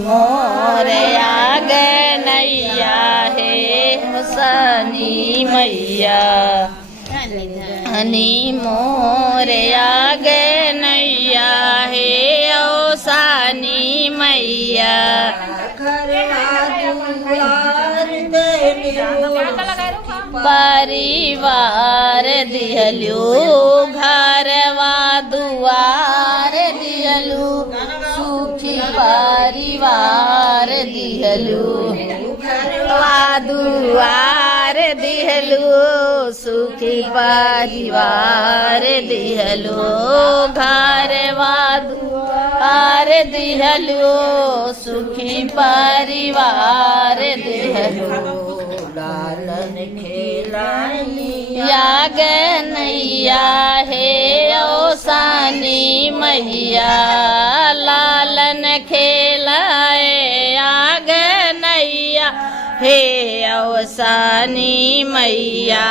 मोरया गनैया हे हुसनी मैया हनी मोरया गनैया हे हुसनी मैया परिवार दिहलू घरवा दुआर दिहलू सुखी परिवार दिहलू घरवा दुआर दिहलू सुखी परिवार दिहलू घरवा दुआर दिहलू सुखी परिवार दिहलू लालन खेलाइया गनैया हे औसानी मैया लालन खेलाए गनैया हे औसानी मैया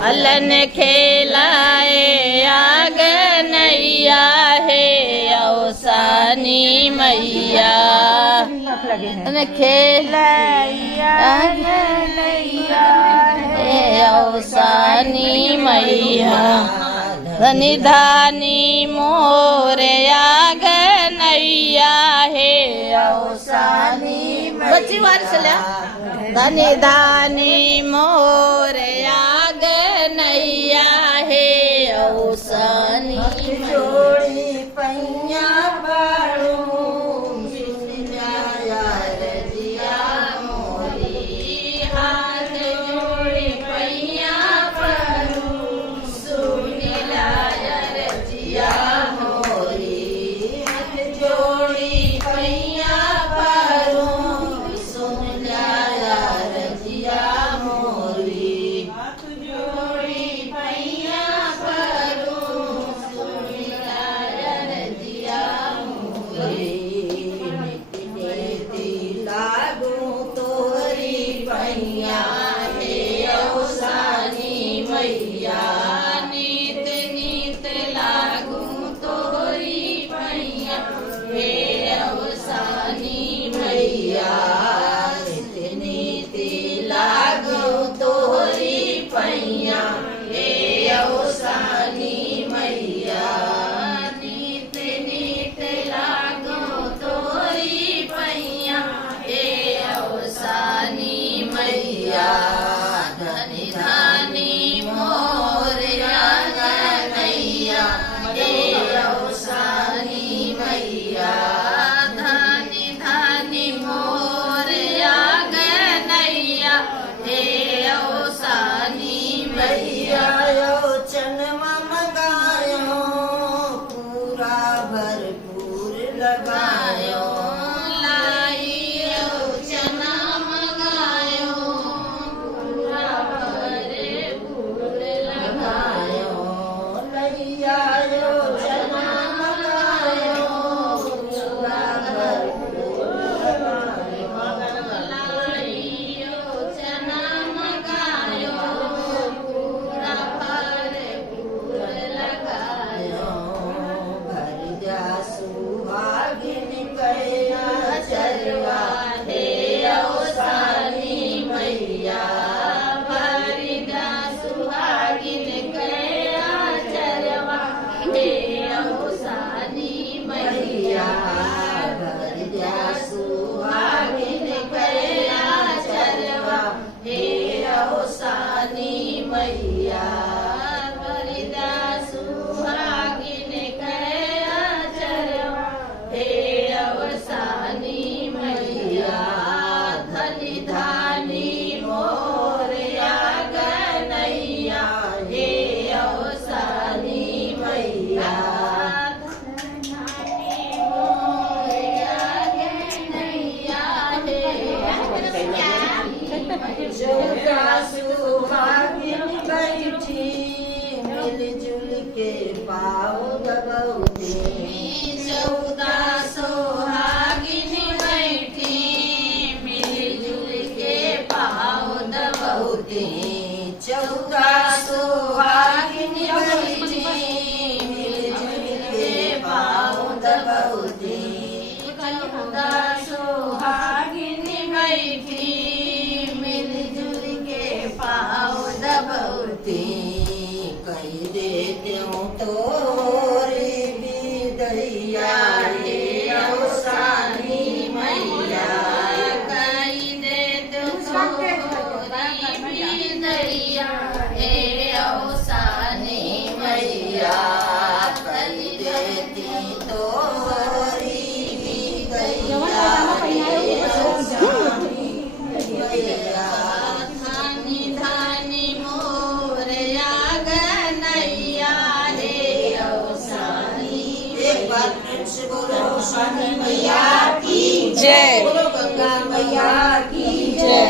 लालन खेलाए गनैया हे औसानी मैया खेलैया गनैया हे औसानी मैया धनी धानी मोरया गनैया हे औसानी बच्ची वार चलिया धनी धानी मोरया गनैया हे औसानी जोड़ी पैया बाड़ू यहूदा सुहागिनी बैठी मिलजुल के पाँव दबौती कही देते हूँ तोरी विदैया रे अवसानी मैया कही दे तोरी विदैया हे अवसानी मैया कही देती तोरी विदैया रे अवसानी मैया धानी धानी मोरया गनैया रे अवसानी एक बार फ्रेंड से बोलो अवसानी मैया की जय। बोलो गंगा मैया की जय।